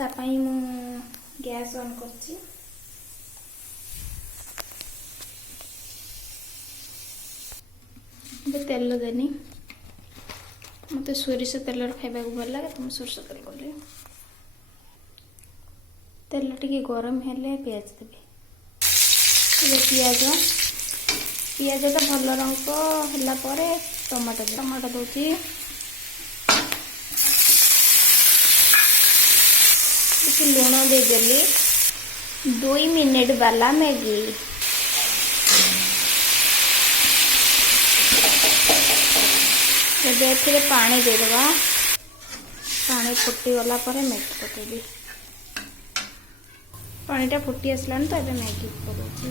तापाई मु gas on करछि। तेल देनी मत सोरिष तेल खाइबा को भल लगे तो सोरिष तेल कली। तेल टिके गरम हेले पियाज देबे। पियाज पियाज तो भल रंग होला परे टमाटो दूची। लुण देदेली 2 मिनिट वाला मैगी। एबे पानी देदेबा। पानी फुटी गला परे मैगी पकेबी। पानीटा फुटी आसलानी तो एबे मैगी पकाउछि।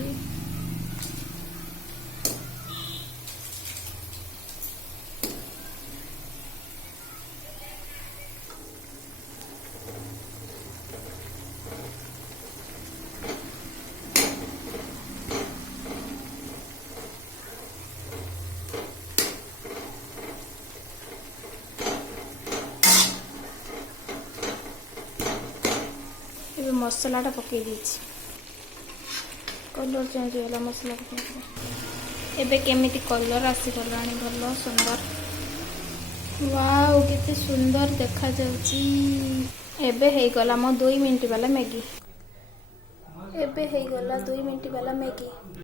मसलाटा पकई दीची। कलर चेंज होला मसला पकई। एबे केमिति कलर आसी गलानी भल सुंदर। वाओ केते सुंदर देखा जाउची। एबे हे गला मो 2 मिनिट वाला मैगी। एबे हे गला 2 मिनिट वाला मैगी।